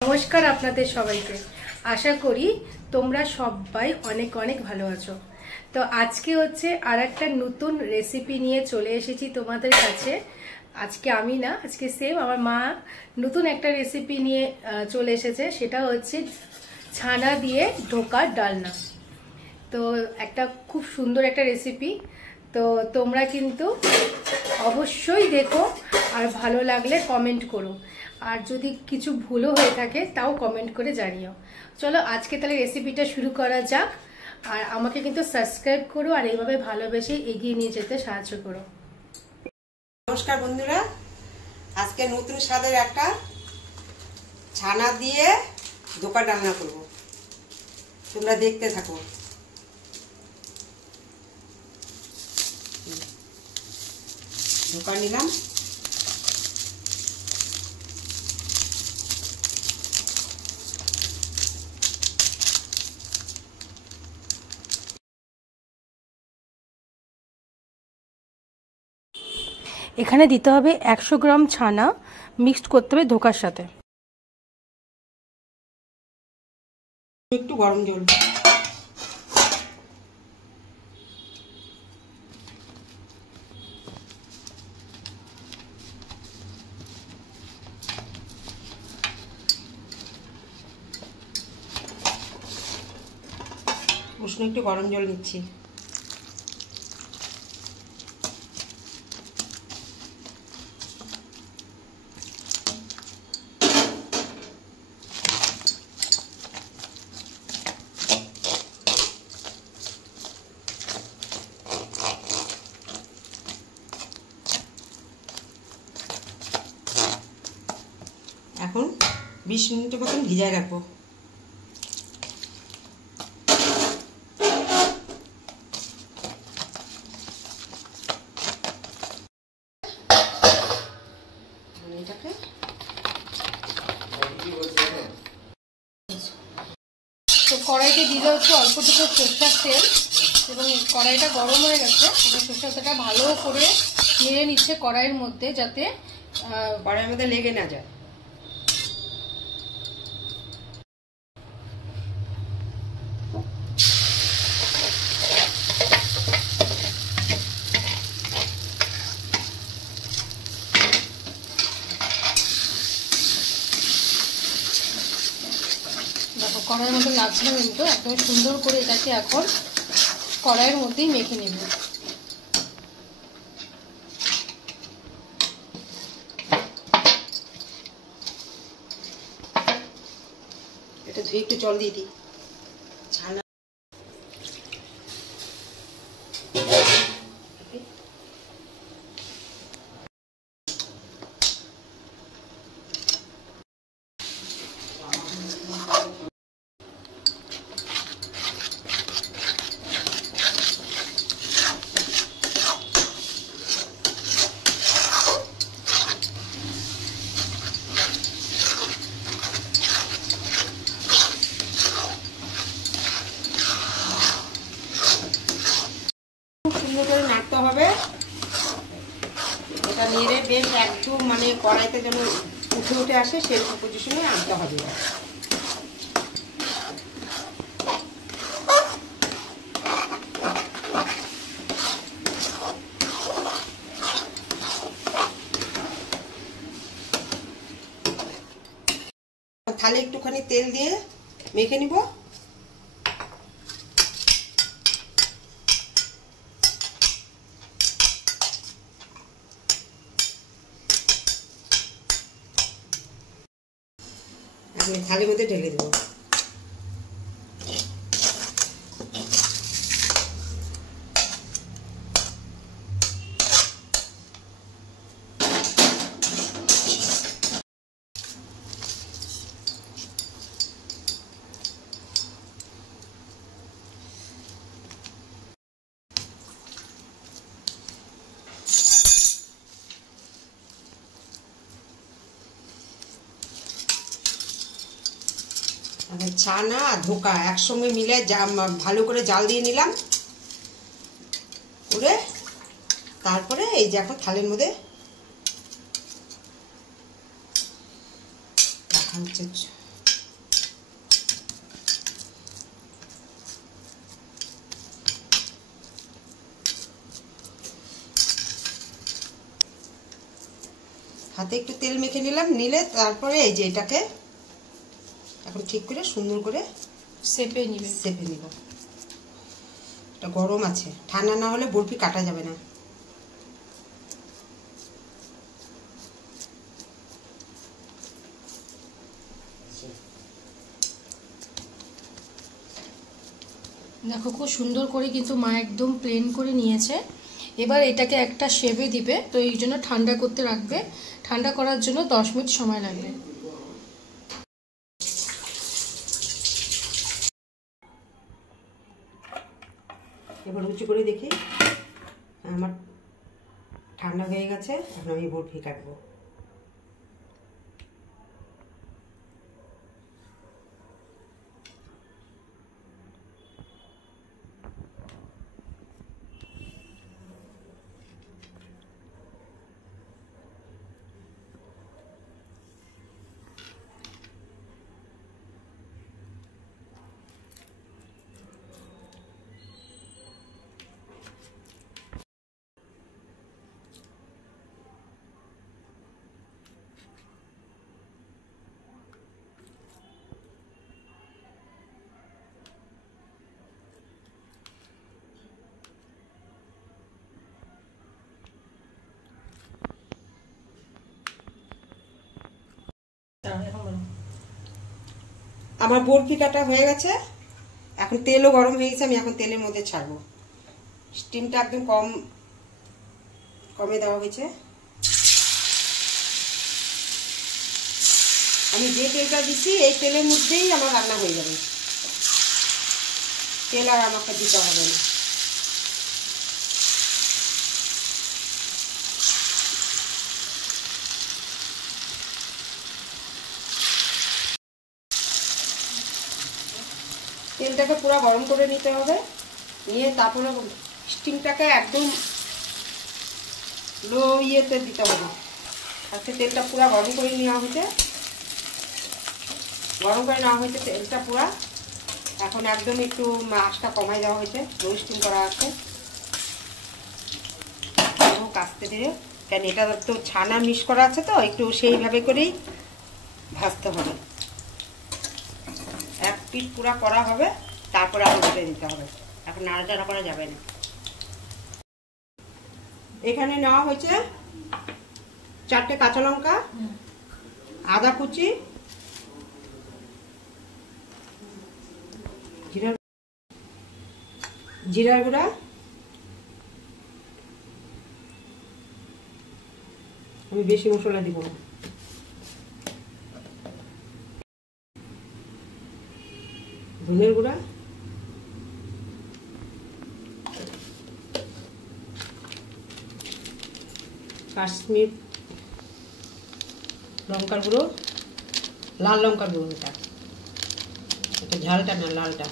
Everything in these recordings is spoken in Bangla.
নমস্কার আপনাদের সবাইকে। আশা করি তোমরা সবাই অনেক অনেক ভালো আছো। তো আজকে হচ্ছে আর একটা নতুন রেসিপি নিয়ে চলে এসেছি তোমাদের কাছে। আজকে আমি না, আজকে সেম আমার মা নতুন একটা রেসিপি নিয়ে চলে এসেছে। সেটা হচ্ছে ছানা দিয়ে ধোকার ডালনা। তো একটা খুব সুন্দর একটা রেসিপি। তো তোমরা কিন্তু অবশ্যই দেখো, আর ভালো লাগলে কমেন্ট করো, আর যদি কিছু ভুলও হয়ে থাকে তাও কমেন্ট করে জানিও। চলো আজকে তাহলে রেসিপিটা শুরু করা যাক। আর আমাকে কিন্তু সাবস্ক্রাইব করো আর এইভাবে ভালোবেসে এগিয়ে নিয়ে যেতে সাহায্য করো। নমস্কার বন্ধুরা, আজকে নতুন স্বাদের একটা ছানা দিয়ে ধোকা রান্না করব, তোমরা দেখতে থাকো। ধোকা নিলাম, এখানে দিতে হবে 100 গ্রাম ছানা, মিক্সড করতে হবে ধোকার সাথে। একটু গরম জল, উষ্ণ একটু গরম জল নিচ্ছি। এখন 20 মিনিটের মতন ভিজায় রাখবো। তো কড়াইতে দিলে হচ্ছে অল্পটুকু সরষের তেল, এবং কড়াইটা গরম হয়ে গেছে। এবার সরষের তেলটা ভালো করে নেড়ে নিচ্ছে কড়াইয়ের মধ্যে, যাতে কড়াইয়ের মধ্যে লেগে না যায়। দেখো কড়াইয়ের মধ্যে লাগছে না, কিন্তু একদম সুন্দর করে এটাকে এখন কড়াইয়ের মধ্যেই মেখে নেব। এটা ধুয়ে একটু জল দিয়ে দিই। ছানা সুন্দর করে নাড়তে হবে। এটা নেড়ে বেশ একদম মানে কড়াইতে যেন উঠে উঠে আসে সেরকম পজিশনে আনতে হবে। থালে একটুখানি তেল দিয়ে মেখে নিব। আমি থালের মধ্যে ঢেলে দেবো। ছানা আর ধোকা একসঙ্গে মিলে ভালো করে জাল দিয়ে নিলাম করে, তারপরে এই যে এখন থালের মধ্যে রাখা হচ্ছে। হাতে একটু তেল মেখে নিলাম, নিলে তারপরে এই যে এটাকে এখন ঠিক করে সুন্দর করে সেপে নিব। এটা গরম আছে, ঠান্ডা না হলে বরফি কাটা যাবে না। দেখো খুব সুন্দর করে কিন্তু মা একদম প্লেন করে নিয়েছে। এবার এটাকে একটা শেপে দিবে, তো এই জন্য ঠান্ডা করতে রাখবে। ঠান্ডা করার জন্য 10 মিনিট সময় লাগবে। এবার উঁচু করে দেখি, আমার ঠান্ডা হয়ে গেছে। এখন আমি বরফি কাটবো। আমার বরফি কাটা হয়ে গেছে। এখন তেলও গরম হয়ে গেছে, আমি এখন তেলের মধ্যে ছাড়বো। স্টিমটা একদম কমে দেওয়া হয়েছে। আমি যে তেলটা দিচ্ছি এই তেলের মধ্যেই আমার রান্না হয়ে যাবে, তেল আর আমাকে দিতে হবে না। তেলটাকে পুরো গরম করে নিতে হবে, নিয়ে তারপরে স্টিমটাকে একদম লো ইয়েতে দিতে হবে। আজকে তেলটা পুরো গরম করে নেওয়া হয়েছে, তেলটা পুরো। এখন একদম একটু আঁচটা কমাই দেওয়া হয়েছে, লো স্টিম করা আছে। কাস্তে দিয়ে, কারণ এটা তো ছানা মিক্স করা আছে, তো একটু সেইভাবে করেই ভাজতে হবে। এক পিস পুরা করা হবে, তারপরে আলু কেটে দিতে হবে। এখন নাড়াচাড়া করা যাবে না। এখানে নেওয়া হয়েছে 4টে কাঁচা লঙ্কা, আদা কুচি, জিরার গুঁড়া, আমি বেশি মশলা দিব না, ধনের গুঁড়া, কাশ্মীর লঙ্কার গুঁড়ো, লাল লঙ্কার গুঁড়ো, এটা ঝালটা না লালটা।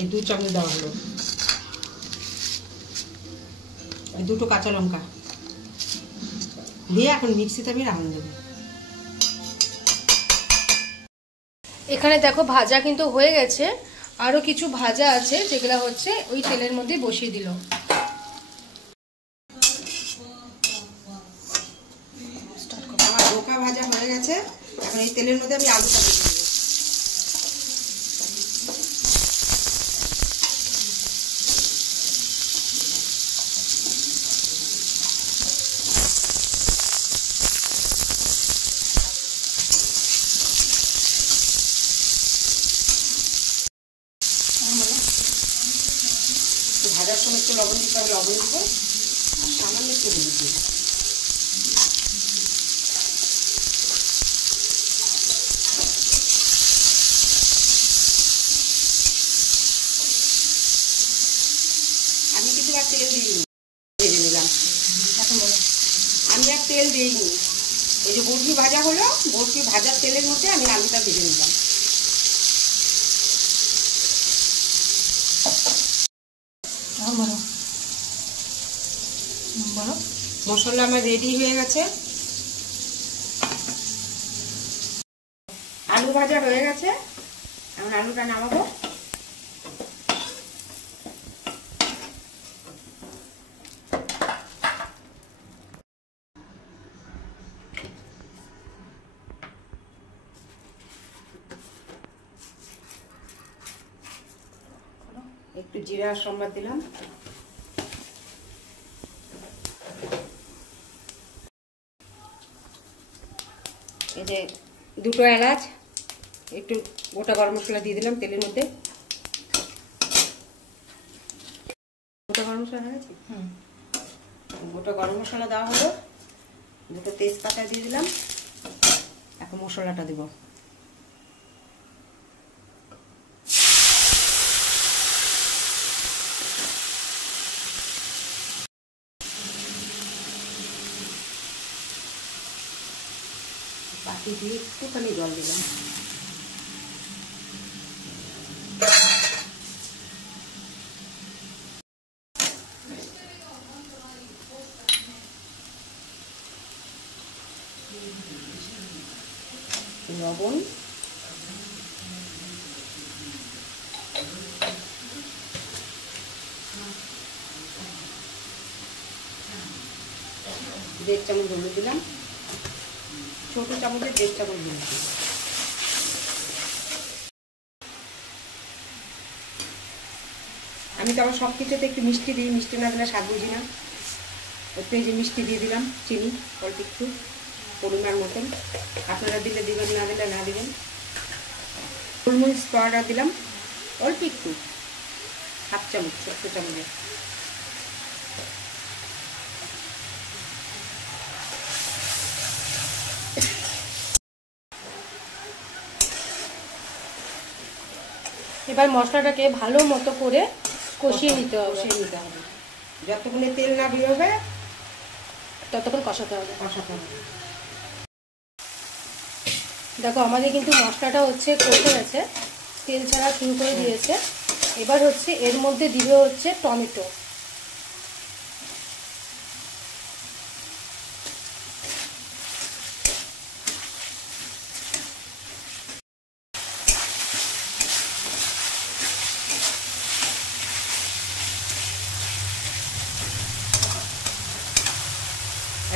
এই 2 চামচ দেওয়া হলো। এই 2টো কাঁচা লঙ্কা দিয়ে এখন মিক্সিতে আমি রান্না দেবো। এখানে দেখো ভাজা কিন্তু হয়ে গেছে, আরো কিছু ভাজা আছে যেগুলা হচ্ছে ওই তেলের মধ্যে বসিয়ে দিল। আমার ধোকা ভাজা হয়ে গেছে, এখন এই তেলের মধ্যে আমি আলুটা দিয়ে দেবো। ভাজার সময় একটু লবণ দিতে হবে, লবণ দিব, সামান্য একটু হলুদ দিব। আমি কিন্তু আর তেল দিইনি, ভেজে নিলাম। আমি আর তেল দিইনি, এই যে বরফি ভাজা হলো, বরফি ভাজার তেলের মধ্যে আমি আলুটা ভেজে নিলাম। মশলা আমার রেডি হয়ে গেছে, আলু ভাজা হয়ে গেছে। এখন আলুটা নামাবো। একটু জিরা সম্বাদ দিলাম, এই যে 2টো এলাচ, একটু গোটা গরম মশলা দিয়ে দিলাম তেলের মধ্যে। গোটা গরম মশলা হয়ে গেছে, গোটা গরম মশলা দেওয়া হলো, 2টো তেজপাতা দিয়ে দিলাম। এখন মশলাটা দেব। বাটি দিয়ে একটুখানি জল দিলাম। লবণ, দেড় চামচ হলুদ দিলাম, ছোট চামচে 1.5 চামচ হলুদ। আমি তো আবার সব কিছুতে একটু মিষ্টি দিই, মিষ্টি না দিলে স্বাদ বুঝি না। ওতে এই যে মিষ্টি দিয়ে দিলাম, চিনি অল্প একটু পরিমাণ মতন, আপনারা দিলে দিবেন, না দিলে না দিবেন। গোলমরিচ পাউডার দিলাম অল্প একটু, 1/2 চামচ, ছোট্ট চামচে। এবার মশলাটাকে ভালো মতো করে কষিয়ে নিতে হবে। যতক্ষণে তেল না বেরোবে ততক্ষণ কষাতে হবে। দেখো আমাদের কিন্তু মশলাটা হচ্ছে কষে গেছে, তেল ছাড়া শুরু করে দিয়েছে। এবার হচ্ছে এর মধ্যে দিবে হচ্ছে টমেটো।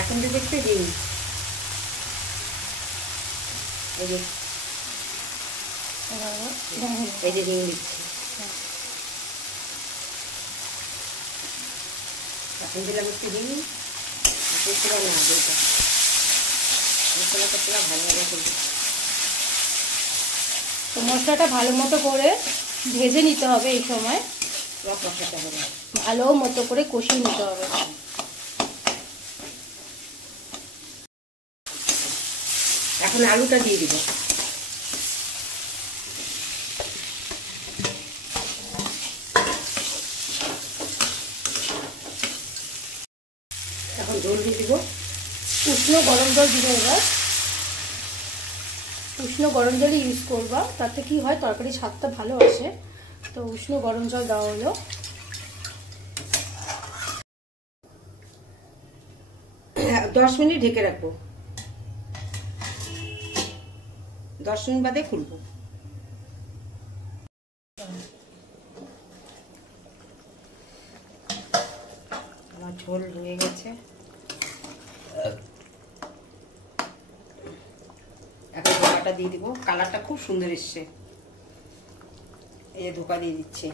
এখন যদি একটু দিই, এই যে ডিম দিচ্ছি। এখন দিলাম একটু ডিম, পুরো না দিলটা মশলাটা পুরো ভালোভাবে করবো। তো মশলাটা ভালো মতো করে ভেজে নিতে হবে। এই সময় কষাতে হবে, ভালো মতো করে কষিয়ে নিতে হবে। এখন আলুটা দিয়ে দিব। এখন জল দিয়ে দিব, উষ্ণ গরম জল দিব। এবার উষ্ণ গরম জলই ইউজ করবা, তাতে কি হয় তরকারির স্বাদটা ভালো আসে। তো উষ্ণ গরম জল দেওয়া হলো। 10 মিনিট ঢেকে রাখবো, 10 মিনিট বাদে খুলবো। আমার ঝোল হয়ে গেছে। এখন ধোকাটা দিয়ে দিব। কালারটা খুব সুন্দর এসছে। এই যে ধোকা দিয়ে দিচ্ছি।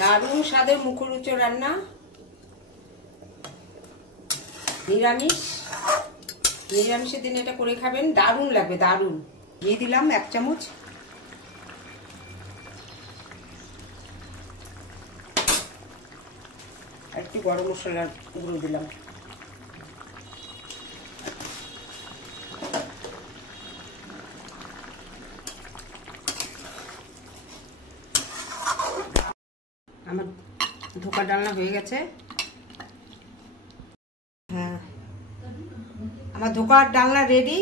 দারুণ স্বাদের মুখরোচক রান্না, নিরামিষের দিন এটা করে খাবেন, দারুণ লাগবে, দারুণ। ঘি দিলাম 1 চামচ, আর একটু গরম মশলার গুঁড়ো দিলাম। আমার ধোকা ডালনা হয়ে গেছে। হ্যাঁ, আমার ধোকার ডালনা রেডি।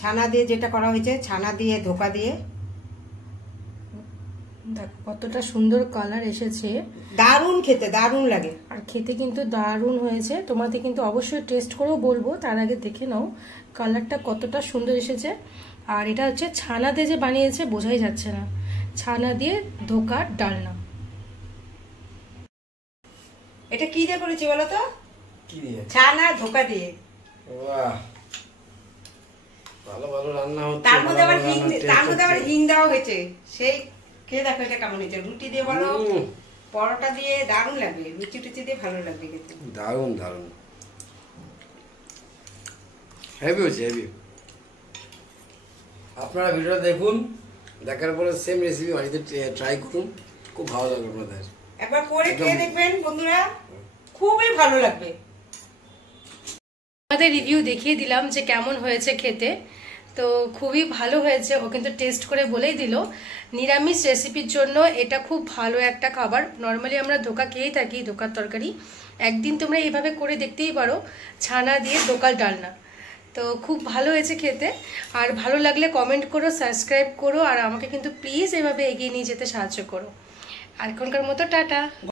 ছানা দিয়ে যেটা করা হয়েছে, ছানা দিয়ে ধোকা দিয়ে। দেখো কতটা সুন্দর কালার এসেছে, দারুণ খেতে, দারুণ লাগে। আর খেতে কিন্তু দারুণ হয়েছে। তোমাদের কিন্তু অবশ্যই টেস্ট করেও বলবো, তার আগে দেখে নাও কালারটা কতটা সুন্দর এসেছে। আর এটা হচ্ছে ছানা দিয়ে যে বানিয়েছে বোঝাই যাচ্ছে না। ছানা দিয়ে ধোকার ডালনা। এটা কি দিয়ে করেছি বলো তো? কি দিয়ে? ছানা ধোকা দিয়ে। বাহ, ভালো ভালো রান্না হচ্ছে। তার মধ্যে আবার হিং দেওয়া হয়েছে। সেই খেয়ে দেখো এটা কেমন হয়েছে। রুটি দিয়ে বলো, পরোটা দিয়ে দারুণ লাগবে, লুচি টুচি দিয়ে ভালো লাগবে খেতে। দারুণ দারুণ, হেভি হচ্ছে, হেভি। আপনারা ভিডিওটা দেখুন, দেখার পরে সেম রেসিপি বাড়িতে ট্রাই করুন, খুব ভালো লাগবে আপনাদের। একবার করে খেয়ে দেখবেন বন্ধুরা, খুবই ভালো লাগবে। আমাদের রিভিউ দেখিয়ে দিলাম যে কেমন হয়েছে খেতে, তো খুবই ভালো হয়েছে। ও কিন্তু টেস্ট করে বলেই দিল নিরামিষ রেসিপির জন্য এটা খুব ভালো একটা খাবার। নর্মালি আমরা ধোকা খেয়েই থাকি, ধোকার তরকারি। একদিন তোমরা এইভাবে করে দেখতেই পারো, ছানা দিয়ে ধোকার ডালনা। তো খুব ভালো হয়েছে খেতে। আর ভালো লাগলে কমেন্ট করো, সাবস্ক্রাইব করো, আর আমাকে কিন্তু প্লিজ এভাবে এগিয়ে নিয়ে যেতে সাহায্য করো। আর এখনকার মতো টাটা।